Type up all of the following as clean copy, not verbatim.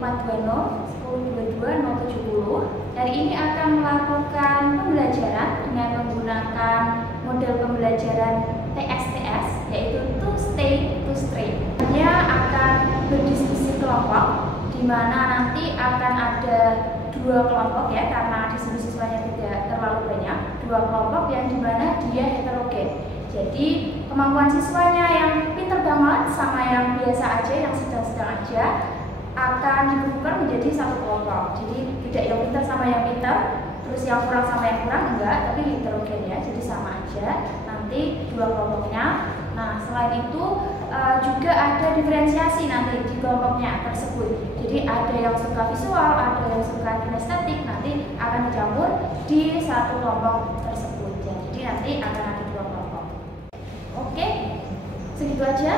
420 1022 070. Hari ini akan melakukan pembelajaran dengan menggunakan model pembelajaran TSTS, yaitu to stay to stray. Dia akan berdiskusi kelompok, di mana nanti akan ada 2 kelompok ya, karena di sini siswanya tidak terlalu banyak. 2 kelompok yang dimana dia heterogen. Jadi kemampuan siswanya yang pintar banget sama yang biasa aja, yang sedang-sedang aja, akan dikumpulkan menjadi satu kelompok. Jadi tidak yang pintar sama yang pintar, terus yang kurang sama yang kurang, enggak, tapi heterogen ya, jadi sama aja nanti 2 kelompoknya. Nah, selain itu juga ada diferensiasi nanti di kelompoknya tersebut. Jadi ada yang suka visual, ada yang suka kinestetik, nanti akan dicampur di satu kelompok tersebut. Jadi nanti akan ada 2 kelompok. Oke, segitu aja.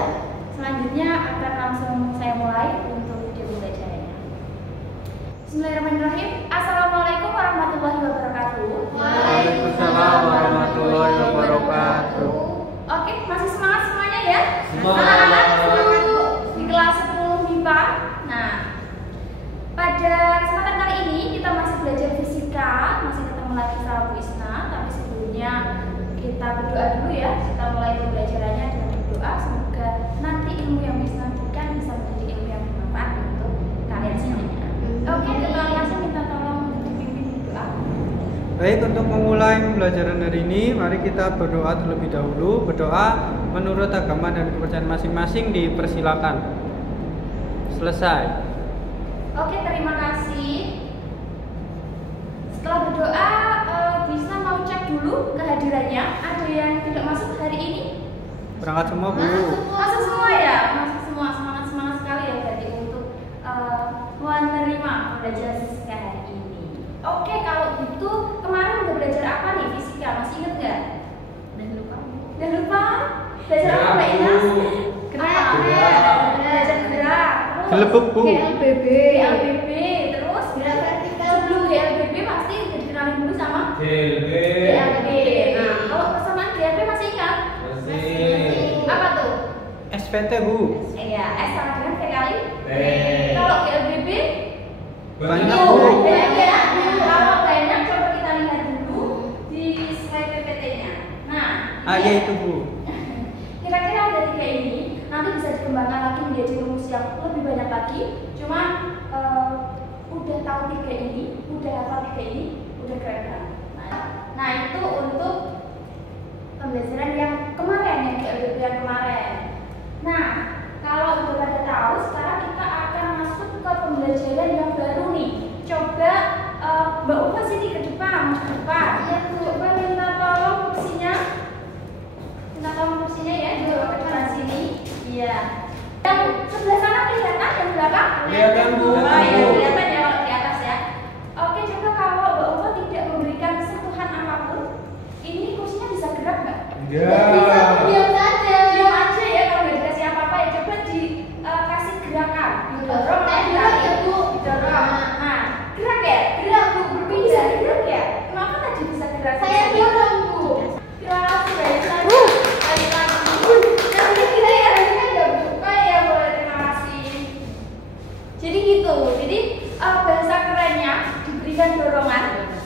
Selanjutnya akan langsung saya mulai untuk video pembelajarannya. Bismillahirrahmanirrahim. Assalamualaikum warahmatullahi wabarakatuh. Waalaikumsalam warahmatullahi wabarakatuh. Oke, masih semangat semuanya ya? Semangat. Anak-anak di kelas 10 MIPA. Nah, pada kesempatan kali ini kita masih belajar fisika, masih ketemu lagi sama Bu Isna. Tapi sebelumnya kita berdoa dulu ya. Kita mulai pembelajarannya dengan berdoa. Semoga nanti ilmu yang Bu Isna berikan bisa menjadi ilmu yang bermanfaat untuk kalian semuanya. Oke, Ketua Aliansi minta tolong dipimpin berdoa. Baik, untuk memulai pembelajaran hari ini, mari kita berdoa terlebih dahulu. Berdoa menurut agama dan kepercayaan masing-masing dipersilakan. Selesai. Oke, terima kasih. Setelah berdoa, bisa mau cek dulu kehadirannya. Ada yang tidak masuk hari ini? Berangkat semua, Bu. Masuk semua ya? Masuk semua, semangat sekali ya berarti untuk menerima pembelajaran fisika hari ini. Oke, kalau gitu kemarin udah belajar apa nih fisika? Masih inget nggak? Udah lupa? Belajar apa Mbak Inas? Gerak. Belajar gerak. Gelebek, Bu. GLBB, terus gerak vertikal. Sebelum GLBB pasti udah dikenalin dulu sama GLB. Nah, kalau persamaan GLB masih ingat? Masih. Apa tuh? SPT, Bu. Iya, S sama dengan V kali T. Kalau GLBB Banyak, Bu. Bu. Banyak. Kalau banyak coba kita lihat dulu di slide PPT-nya. Nah, Ya itu, Bu. kira-kira dari 3 ini nanti bisa dikembangkan lagi menjadi rumus yang lebih banyak lagi. Cuma udah tahu 3 ini, udah hafal 3 ini, udah keren. Nah, itu untuk pembelajaran yang kemarin, yang GLBB yang kemarin. Nah, kalau udah pada tahu, sekarang kita akan masuk ke pembelajaran yang baru nih. Coba Mbak Ufa sini ke depan, ke depan. Iya, coba minta tolong kursinya. Minta tolong kursinya ya, dibawa ke depan sini. Iya. Yang sebelah sana kelihatan, yang belakang? Kelihatan, Bu. Oh iya, kelihatan ya kalau di atas ya. Oke, coba kalau Mbak Ufa tidak memberikan sentuhan apapun, ini kursinya bisa gerak nggak? Enggak. Diam saja. Diam aja ya, kalau nggak dikasih apa-apa ya. Coba dikasih gerakan. Didorong, gerak ya Bu. Didorong. Nah, gerak ya? Gerak Bu. Bisa gerak ya? Kenapa tadi bisa gerak? Saya dorong Bu. Terima kasih banyak lagi. Balik lagi. Nanti kita ya, nanti kan nggak buka ya. Boleh, terima kasih. Jadi gitu. Jadi bahasa kerennya diberikan dorongan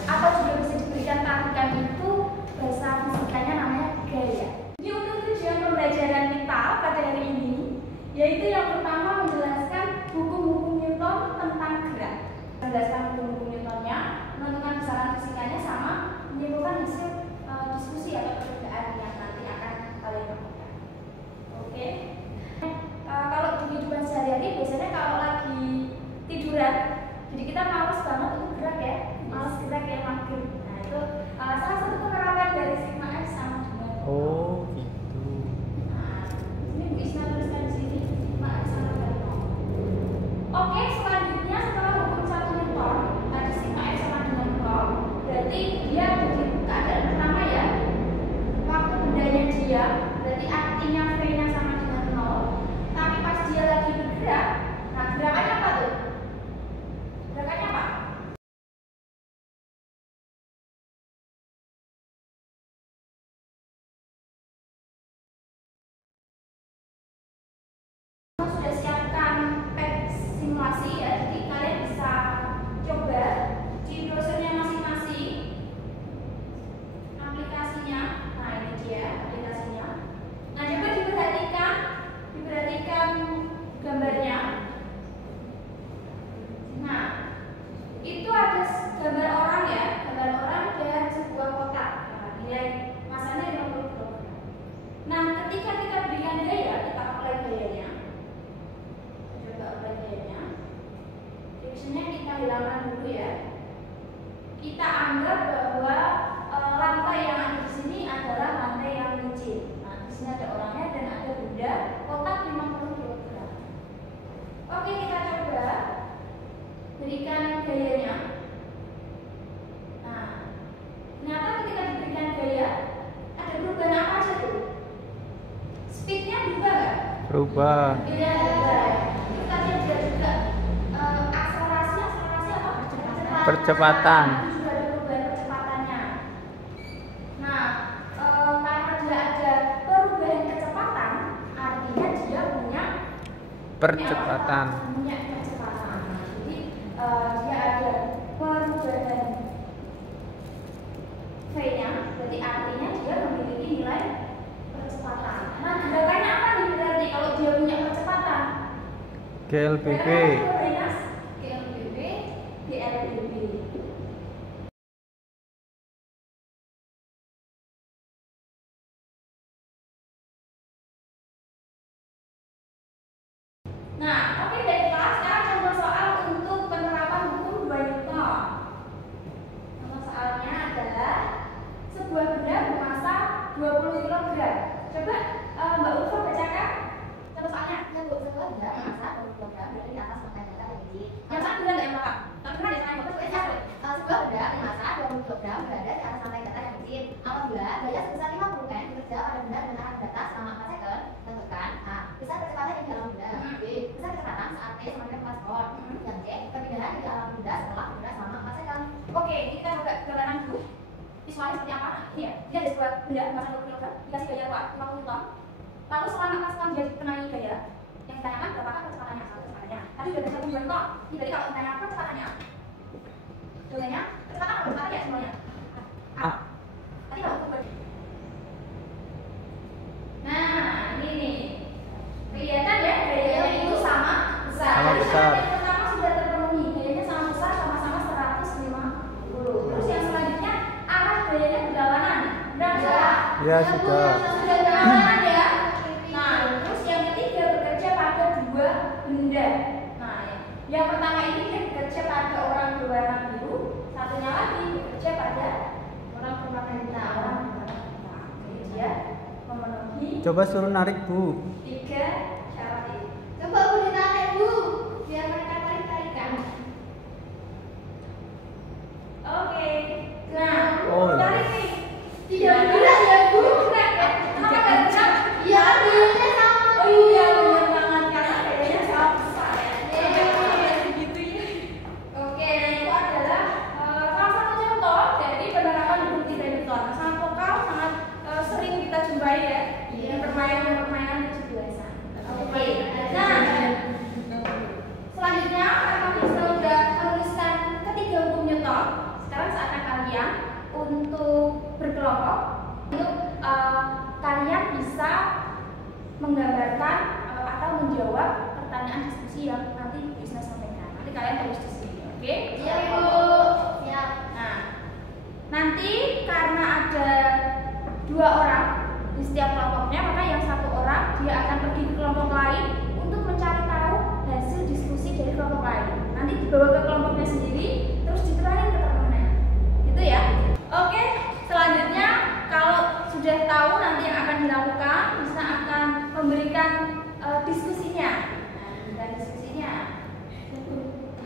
atau juga bisa diberikan tarikan itu bahasa fisikanya namanya gaya. Ini untuk tujuan pembelajaran kita pada hari ini, yaitu yang pertama menjelaskan hukum-hukum Newton tentang gerak. Menjelaskan hukum-hukum Newtonnya, menentukan besaran fisikanya sama menyimpulkan hasil Berubah. Iya, terus tadi ada juga akselerasi apa? Percepatan. Itu juga ada perubahan percepatannya. Nah, karena dia ada perubahan kecepatan, artinya dia punya Percepatan. punya kecepatan. Jadi dia ada perubahan V-nya, berarti artinya dia memiliki nilai percepatan. Nah, gerakannya apa nih berarti kalau dia punya percepatan? GLBB. GLBB, GLBB. Nah, oke baiklah, sekarang contoh soal untuk penerapan hukum 2 Newton. Contoh soalnya adalah sebuah benda bermasa 20 kg. Coba Mbak Ulfa bacakan contoh soalnya. Sebuah benda bermasa 20 kg berada di atas rangkaian kereta yang tinggi. Yang satu benda nggak yang lengkap. Tapi kan yang bagus Sebuah benda bermasa 20 kg berada di atas rangkaian kereta yang kecil. Apabila gaya sebesar 50 N bekerja pada benda dengan arah ke atas selama 4 second, tentukan A. Besar kecepatan yang di dalam benda. B. Besar kecepatan saat T sama dengan 4 volt. Dan C. Perpindahan di dalam benda setelah benda selama 4 second. Oke, kita coba gambaran dulu. Visualnya seperti apa? Ini ya, dia ada sebuah benda bermasa 20 kg dikasih gaya 50 Newton. Lalu selama 4 second dia dikenai gaya. Yang ditanyakan berapakah kecepatannya? Kecepatannya. Tadi udah bisa 1 Newton. Ini tadi kalau ditanyakan kecepatannya. Jawabannya kecepatan atau kecepatan ya semuanya? A. Tadi kalau ukur. Nah, ini nih. Kelihatan ya, gayanya itu sama besar. Sama Jadi besar. Yang pertama sudah terpenuhi, gayanya sama besar, sama-sama 150. Terus yang selanjutnya arah gayanya berlawanan. Benar nggak? Ya sudah. Sudah berlawanan ya. Nah, terus yang ketiga bekerja pada 2 benda. Nah, yang pertama ini dia bekerja pada orang berwarna biru, satunya lagi bekerja pada orang berwarna hitam. Jadi dia memenuhi Coba suruh narik, Bu. 3 syarat itu. Coba Bu ditarik Bu, biar mereka tarik-tarikan. Oke. Nah, Oh, iya. tarik nih. Tidak berat ya Bu? Berat ya? Kenapa nggak berat? Iya, gayanya sama. Oh iya, benar banget karena gayanya sama besar ya. Begitu ya. Oke, dan itu adalah salah satu contoh dari penerapan hukum 3 Newton. Sangat lokal, sangat sering kita jumpai ya di permainan-permainan 17-an. Oke. Nah, selanjutnya karena kita sudah menuliskan ketiga hukum Newton, sekarang saatnya kalian untuk berkelompok. Untuk kalian bisa menggambarkan atau menjawab pertanyaan diskusi yang nanti bisa sampaikan. Nanti kalian tulis di sini, oke? Iya Bu. Siap. Nah, nanti karena ada 2 orang di setiap kelompoknya, maka yang 1 orang dia akan pergi ke kelompok lain untuk mencari tahu hasil diskusi dari kelompok lain. Nanti dibawa ke kelompoknya sendiri, terus diterahin ke temannya, gitu ya. Oke, selanjutnya kalau sudah tahu nanti yang akan dilakukan, bisa akan memberikan diskusinya. Nah, memberikan diskusinya.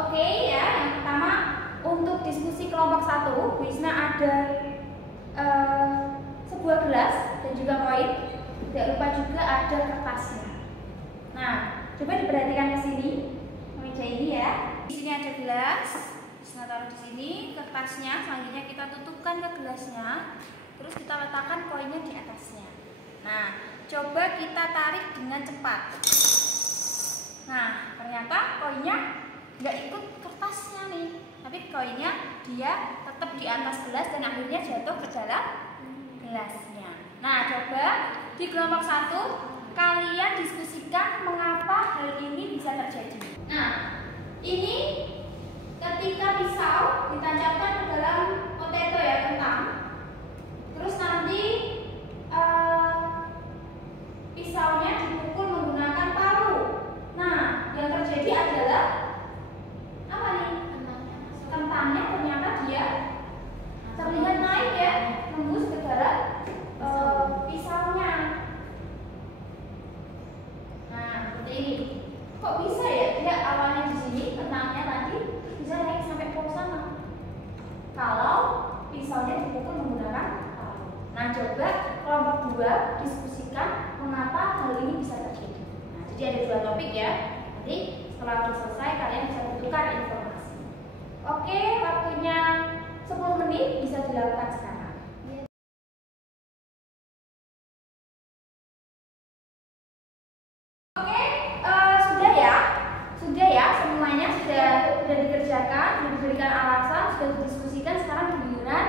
Oke ya, yang pertama untuk diskusi kelompok 1, Wisna ada sebuah gelas dan juga koin. Tidak lupa juga ada kertasnya. Nah, coba diperhatikan ke sini, meja ini ya. Di sini ada gelas, Wisna taruh di sini, kertasnya. Selanjutnya kita tutupkan ke gelasnya, terus kita letakkan koinnya di atasnya. Nah, coba kita tarik dengan cepat. Nah, ternyata koinnya nggak ikut kertasnya nih, tapi koinnya dia tetap di atas gelas dan akhirnya jatuh ke dalam gelasnya. Nah, coba di kelompok 1 kalian diskusikan mengapa hal ini bisa terjadi. Nah, ini ketika pisau ditancapkan ke dalam potato ya, kentang, terus nanti pisaunya dipukul menggunakan palu. Nah, yang terjadi adalah apa nih? Kentangnya ternyata dia terlihat naik ya, tembus ke dalam pisaunya. Nah, seperti ini. Kok bisa ya? Dia awalnya di sini, kentangnya tadi bisa naik sampai ke sana. Kalau pisaunya dipukul menggunakan palu. Nah, coba kelompok 2 diskusikan mengapa hal ini bisa terjadi. Nah, Jadi ada 2 topik ya. Nanti setelah selesai kalian bisa bertukar informasi. Oke, waktunya 10 menit bisa dilakukan sekarang. Sudah ya, semuanya sudah dikerjakan, sudah diberikan alasan, sudah didiskusikan. Sekarang giliran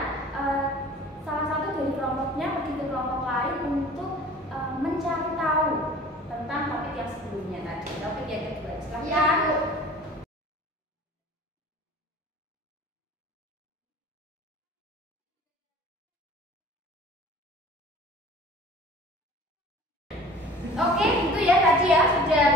salah satu dari kelompoknya pergi ke kelompok lain untuk mencari tahu tentang topik yang sebelumnya tadi. Topik yang kedua, silakan. Oke, itu ya tadi ya sudah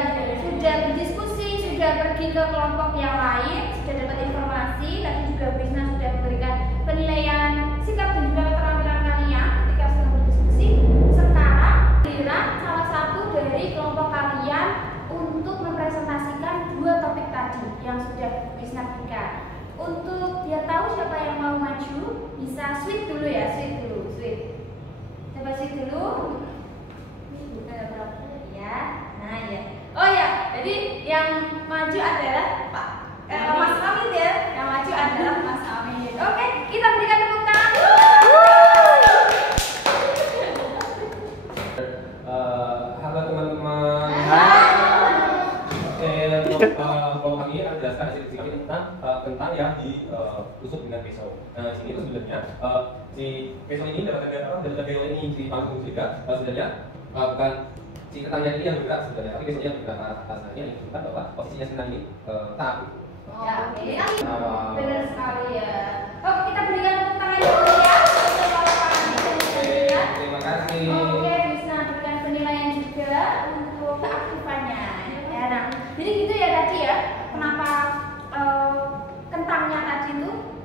berdiskusi, sudah pergi ke kelompok yang lain, sudah dapat informasi. Tadi juga Bisna sudah memberikan penilaian sikap dan juga keterampilan kalian ketika sedang berdiskusi. Sekarang giliran salah satu dari kelompok kalian untuk mempresentasikan 2 topik tadi yang sudah Bisna berikan. Untuk biar tahu siapa yang mau maju, bisa sweet dulu ya, sweet. Coba sweet dulu. Ya, nah ya. Oh ya, jadi yang maju adalah Pak Mas Amin ya. Yang maju adalah Mas Amin. Oke, kita berikan tepuk tangan. Halo teman-teman. Untuk kelompok ini akan jelaskan hasil diskusi kami tentang yang ditusuk dengan pisau. Nah, di sini itu sebenarnya si pisau ini dapat gaya ini si panggung juga sebenarnya bukan si ketangnya ini yang bergerak sebenarnya, tapi biasanya yang bergerak ke atas. Nah, ini yang menunjukkan bahwa posisinya senang ini tetap. Ya, oke. Benar sekali ya. Oke, kita berikan tepuk tangan dulu ya. Terima kasih. Oke, bisa berikan penilaian juga untuk keaktifannya. Ya, nah, jadi gitu ya tadi ya. Kenapa kentangnya tadi itu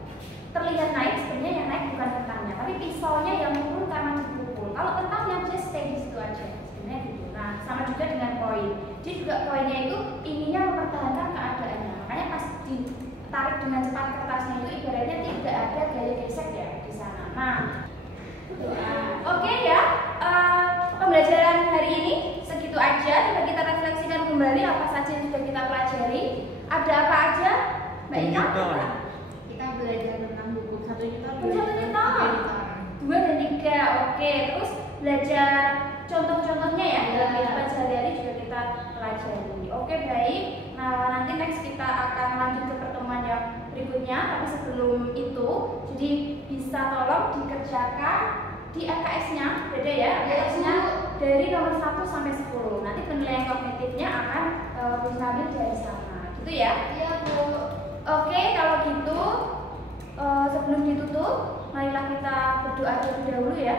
terlihat naik? Sebenarnya yang naik bukan kentangnya, tapi pisaunya yang turun karena dipukul. Kalau kentangnya just stay di situ aja. Gitu. Nah, sama juga dengan koin. Dia juga koinnya itu inginnya mempertahankan keadaannya. Makanya pas ditarik dengan cepat kertasnya itu ibaratnya tidak ada gaya gesek ya di sana. Nah, oke ya. Pembelajaran hari ini segitu aja. Coba kita refleksikan kembali apa saja yang sudah kita pelajari. Ada apa aja, Mbak Ika? Kita belajar tentang buku 1 juta, 2 dan 3. Oke, terus belajar contoh-contohnya ya dalam kehidupan sehari-hari juga kita pelajari. Oke, baik. Nah, nanti next kita akan lanjut ke pertemuan yang berikutnya. Tapi sebelum itu, jadi bisa tolong dikerjakan di LKS-nya, beda ya, LKS-nya dari nomor 1 sampai 10. Nanti penilaian kognitifnya akan diambil dari sana, gitu ya? Iya, Bu. Oke, kalau gitu sebelum ditutup, marilah kita berdoa terlebih dahulu ya.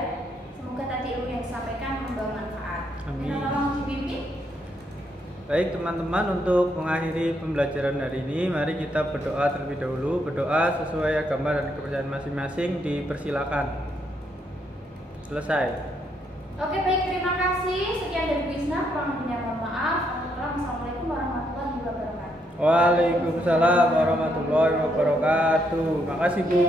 Semoga tadi ilmu yang disampaikan membawa manfaat. Amin. Tolong dibimbing. Baik teman-teman, untuk mengakhiri pembelajaran hari ini, mari kita berdoa terlebih dahulu. Berdoa sesuai agama dan kepercayaan masing-masing, dipersilakan. Selesai. Oke, baik, terima kasih. Sekian dari Bisna, kurang lebihnya mohon maaf. Assalamualaikum warahmatullahi wabarakatuh. Waalaikumsalam warahmatullahi wabarakatuh. Makasih Bu.